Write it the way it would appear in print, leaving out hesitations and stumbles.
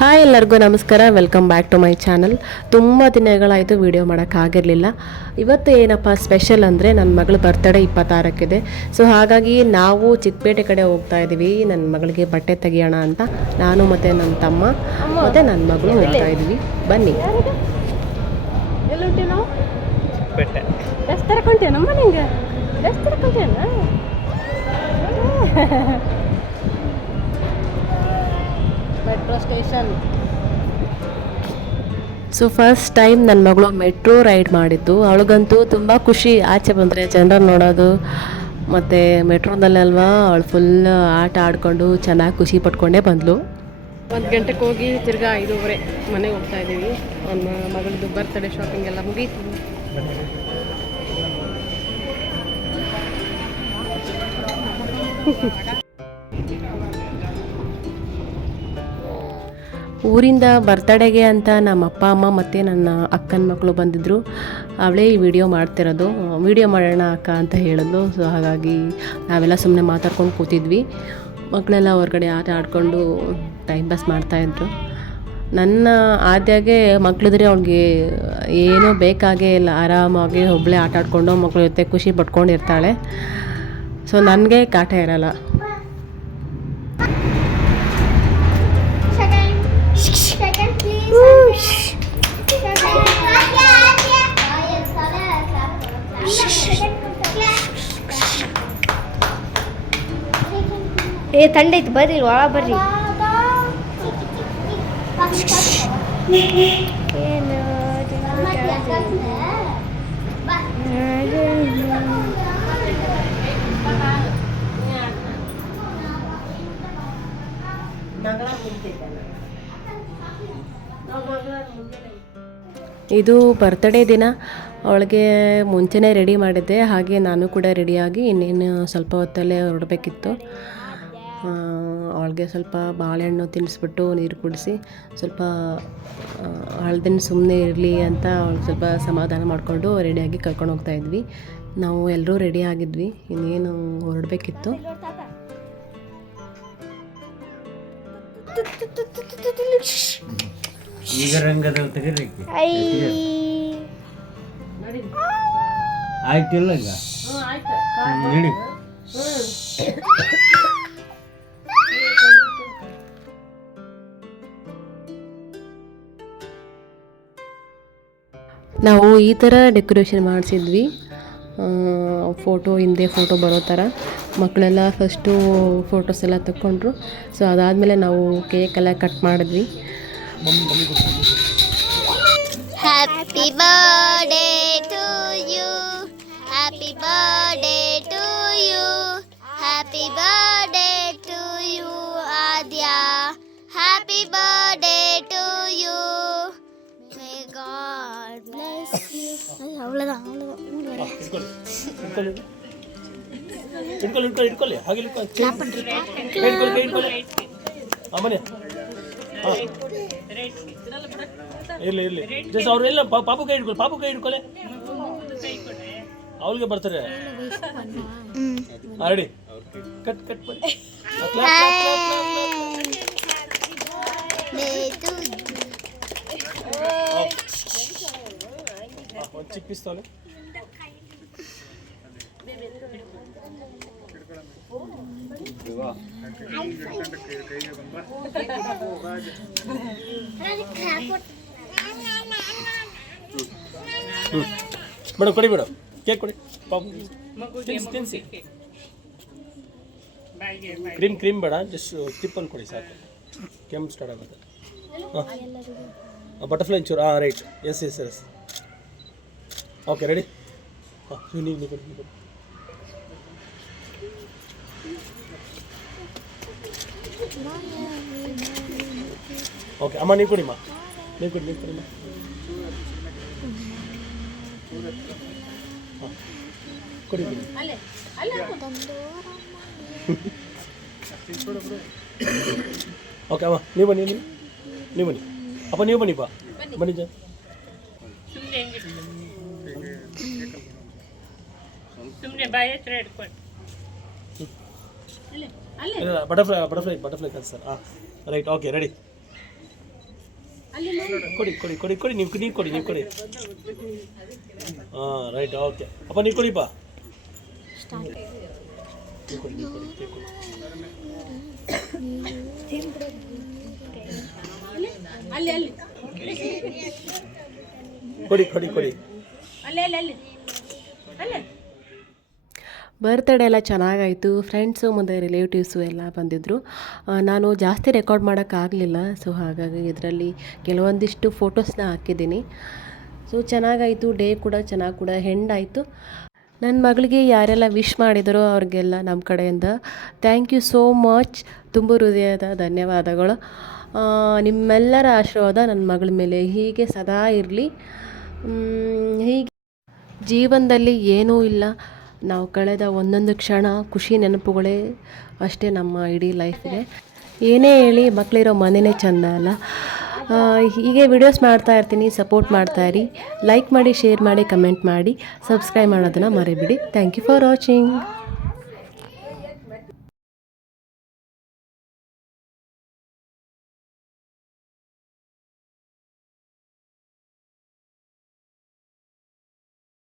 Hi ಎಲ್ಲರಿಗೂ ನಮಸ್ಕಾರ, welcome back to my channel. ತುಂಬ ದಿನಗಳಾಯಿತು ವಿಡಿಯೋ ಮಾಡೋಕ್ಕಾಗಿರಲಿಲ್ಲ. ಇವತ್ತು ಏನಪ್ಪ ಸ್ಪೆಷಲ್ ಅಂದರೆ ನನ್ನ ಮಗಳ ಬರ್ತ್ಡೇ 26ಕ್ಕಿದೆ. ಸೊ ಹಾಗಾಗಿ ನಾವು ಚಿಕ್ಕಪೇಟೆ ಕಡೆ ಹೋಗ್ತಾ ಇದ್ದೀವಿ ನನ್ನ ಮಗಳಿಗೆ ಬಟ್ಟೆ ತೆಗಿಯೋಣ ಅಂತ. ನಾನು ಮತ್ತು ನನ್ನ ತಮ್ಮ ಮತ್ತು ನನ್ನ ಮಗಳು ಹೋಗ್ತಾ ಇದ್ದೀವಿ. ಬನ್ನಿ. Metro station. So first time ನನ್ನ ಮಗಳು ಮೆಟ್ರೋ ರೈಡ್ ಮಾಡಿದ್ದು. ಅವಳಿಗಂತೂ ತುಂಬ ಖುಷಿ. ಆಚೆ ಬಂದರೆ ಜನರನ್ನು ನೋಡೋದು ಮತ್ತು ಮೆಟ್ರೋದಲ್ಲಲ್ವಾ, ಅವಳು ಫುಲ್ ಆಟ ಆಡಿಕೊಂಡು ಚೆನ್ನಾಗಿ ಖುಷಿ ಪಟ್ಕೊಂಡೇ ಬಂದಳು. 1 ಗಂಟೆಗೆ ಹೋಗಿ ತಿರ್ಗಾ 5:30 ಮನೆಗೆ ಹೋಗ್ತಾ ಇದ್ದೀವಿ. ಅವನ ಮಗಳದ್ದು ಬರ್ತ್ಡೇ ಶಾಪಿಂಗ್ ಎಲ್ಲ ಮುಗೀತು. ಊರಿಂದ ಬರ್ತಡೇಗೆ ಅಂತ ನಮ್ಮ ಅಪ್ಪ ಅಮ್ಮ ಮತ್ತು ನನ್ನ ಅಕ್ಕನ ಮಕ್ಕಳು ಬಂದಿದ್ದರು. ಅವಳೇ ಈ ವಿಡಿಯೋ ಮಾಡ್ತಿರೋದು. ವಿಡಿಯೋ ಮಾಡೋಣ ಅಕ್ಕ ಅಂತ ಹೇಳಿದ್ಲು. ಸೊ ಹಾಗಾಗಿ ನಾವೆಲ್ಲ ಸುಮ್ಮನೆ ಮಾತಾಡ್ಕೊಂಡು ಕೂತಿದ್ವಿ. ಮಕ್ಕಳೆಲ್ಲ ಹೊರಗಡೆ ಆಟ ಆಡಿಕೊಂಡು ಟೈಮ್ ಪಾಸ್ ಮಾಡ್ತಾಯಿದ್ರು. ನನ್ನ ಆದ್ಯಾಗೆ ಮಕ್ಕಳಿದ್ರೆ ಅವ್ಳಿಗೆ ಏನೂ ಬೇಕಾಗೇ ಇಲ್ಲ. ಆರಾಮಾಗಿ ಒಬ್ಬಳೇ ಆಟ ಆಡಿಕೊಂಡು ಮಕ್ಕಳ ಜೊತೆ ಖುಷಿ ಪಟ್ಕೊಂಡಿರ್ತಾಳೆ. ಸೊ ನನಗೆ ಕಾಟ ಇರಲ್ಲ. ತಂಡ ಐತಿ, ಬರ್ರಿ ಒಳ ಬರ್ರಿ. ಏನು ಇದು ಬರ್ತ್ಡೇ ದಿನ. ಅವಳಿಗೆ ಮುಂಚೆನೇ ರೆಡಿ ಮಾಡಿದ್ದೆ. ಹಾಗೆ ನಾನು ಕೂಡ ರೆಡಿಯಾಗಿ ಇನ್ನೇನು ಸ್ವಲ್ಪ ಹೊತ್ತಲ್ಲೇ ಹೊರಡಬೇಕಿತ್ತು. ಅವಳಿಗೆ ಸ್ವಲ್ಪ ಬಾಳೆಹಣ್ಣು ತಿನ್ನಿಸ್ಬಿಟ್ಟು ನೀರು ಕುಡಿಸಿ ಸ್ವಲ್ಪ ಹಳ್ದಿನ ಸುಮ್ಮನೆ ಇರಲಿ ಅಂತ ಅವಳಿಗೆ ಸ್ವಲ್ಪ ಸಮಾಧಾನ ಮಾಡಿಕೊಂಡು ರೆಡಿಯಾಗಿ ಕರ್ಕೊಂಡು ಹೋಗ್ತಾ ಇದ್ವಿ. ನಾವು ಎಲ್ಲರೂ ರೆಡಿ ಆಗಿದ್ವಿ, ಇನ್ನೇನು ಹೊರಡಬೇಕಿತ್ತು. ಈಗ ರಂಗದ ತೆಗಿರಕ್ಕೆ ಆಯ್ತಿಲ್ಲ ಈಗ ಹೇಳಿ. ನಾವು ಈ ಥರ ಡೆಕೋರೇಷನ್ ಮಾಡಿಸಿದ್ವಿ. ಫೋಟೋ ಹಿಂದೆ ಫೋಟೋ ಬರೋ ಥರ ಮಕ್ಕಳೆಲ್ಲ ಫಸ್ಟು ಫೋಟೋಸ್ ಎಲ್ಲ ತಗೊಂಡ್ರು. ಸೊ ಅದಾದಮೇಲೆ ನಾವು ಕೇಕೆಲ್ಲ ಕಟ್ ಮಾಡಿದ್ವಿ. Happy birthday to you, happy birthday to you, happy birthday to you Aadya, happy birthday to you, may God bless you. ಅவ்வளோதான் ಇಟ್ಕೊಳ್ಳಿ ಹಾಗೆ ಇರ್ಲಿ ಜಸ್ಟ್ ಅವ್ರೆಲ್ಲ ಪಾಪು ಕೈ ಇಟ್ಕೊಳ್ಳಿ ಅವಳಿಗೆ ಬರ್ತಾರೆ. ರೆಡಿ ಕಟ್ ಮಾಡಿ ಒಂದು ಚಿಕ್ಕ ಪಿಸ್ತೋಲೆ. ಮೇಡಮ್ ಕೊಡಿ, ಮೇಡಮ್ ಕೇಕ್ ಕೊಡಿ. ತಿನ್ಸಿ. ಕ್ರೀಮ್ ಬೇಡ, ಜಸ್ಟ್ ಟಿಪ್ಪಲ್ಲಿ ಕೊಡಿ ಸಾಕು. ಕೆಮ್ಮು ಸ್ಟಾರ್ಟ್ ಆಗುತ್ತೆ. ಹಾಂ ಬಟರ್ಫ್ಲೈ ಚೂರು. ಹಾಂ ರೈಟ್. Yes okay ready. ಹಾಂ ನೀವು ಕೊಡಿ. ಓಕೆ ಅಮ್ಮ ನೀವು ಕೊಡಿಮ್ಮ. ನೀವು ಕೊಡಿಮ್ಮ. ಹಾಂ ಕೊಡಿ. ಓಕೆ ಅಮ್ಮ ನೀವು ಬನ್ನಿ. ಅಪ್ಪ ನೀವು ಬನ್ನಿಪ್ಪ, ಬನ್ನಿ ಜ. ಬಾಯಿ ಹತ್ರ ಹಿಡ್ಕೊಂಡು ಬಟರ್ಫ್ಲೈ ಕಲ್ಸಿ ಸರ್. ಹಾಂ ರೈಟ್. Okay ready. ಕೊಡಿ ಕೊಡಿ ಕೊಡಿ ಕೊಡಿ ನೀವು ಕೊಡಿ ನೀವು ಕೊಡಿ. ಹಾಂ ರೈಟ್ ಓಕೆ ಅಪ್ಪ ನೀವು ಕೊಡಿಪ್ಪ. ನೀವು ಕೊಡಿ ನೀವು ಕೊಡಿ ನೀವು ಕೊಡಿ. ಕೊಡಿ ಕೊಡಿ ಕೊಡಿ. ಬರ್ತ್ಡೇ ಎಲ್ಲ ಚೆನ್ನಾಗಾಯಿತು. ಫ್ರೆಂಡ್ಸು ಮತ್ತು ರಿಲೇಟಿವ್ಸು ಎಲ್ಲ ಬಂದಿದ್ದರು. ನಾನು ಜಾಸ್ತಿ ರೆಕಾರ್ಡ್ ಮಾಡೋಕ್ಕಾಗಲಿಲ್ಲ, ಸೊ ಹಾಗಾಗಿ ಇದರಲ್ಲಿ ಕೆಲವೊಂದಿಷ್ಟು ಫೋಟೋಸ್ನ ಹಾಕಿದ್ದೀನಿ. ಸೊ ಚೆನ್ನಾಗಾಯಿತು, ಡೇ ಕೂಡ ಚೆನ್ನಾಗಿ ಹೆಂಡ್ ಆಯಿತು. ನನ್ನ ಮಗಳಿಗೆ ಯಾರೆಲ್ಲ ವಿಶ್ ಮಾಡಿದರೋ ಅವ್ರಿಗೆಲ್ಲ ನಮ್ಮ ಕಡೆಯಿಂದ ಥ್ಯಾಂಕ್ ಯು ಸೋ ಮಚ್, ತುಂಬ ಹೃದಯದ ಧನ್ಯವಾದಗಳು. ನಿಮ್ಮೆಲ್ಲರ ಆಶೀರ್ವಾದ ನನ್ನ ಮಗಳ ಮೇಲೆ ಹೀಗೆ ಸದಾ ಇರಲಿ. ಹೀಗೆ ಜೀವನದಲ್ಲಿ ಏನೂ ಇಲ್ಲ, ನಾವು ಕಳೆದ ಒಂದೊಂದು ಕ್ಷಣ ಖುಷಿ ನೆನಪುಗಳೇ ಅಷ್ಟೇ ನಮ್ಮ ಇಡೀ ಲೈಫಿಗೆ. ಏನೇ ಹೇಳಿ ಮಕ್ಕಳಿರೋ ಮನೆಯೇ ಚೆಂದ ಅಲ್ಲ. ಹೀಗೆ ವಿಡಿಯೋಸ್ ಮಾಡ್ತಾ ಇರ್ತೀನಿ, ಸಪೋರ್ಟ್ ಮಾಡ್ತಾಯಿರಿ. ಲೈಕ್ ಮಾಡಿ, ಶೇರ್ ಮಾಡಿ, ಕಮೆಂಟ್ ಮಾಡಿ, ಸಬ್ಸ್ಕ್ರೈಬ್ ಮಾಡೋದನ್ನು ಮರಿಬೇಡಿ. Thank you for watching.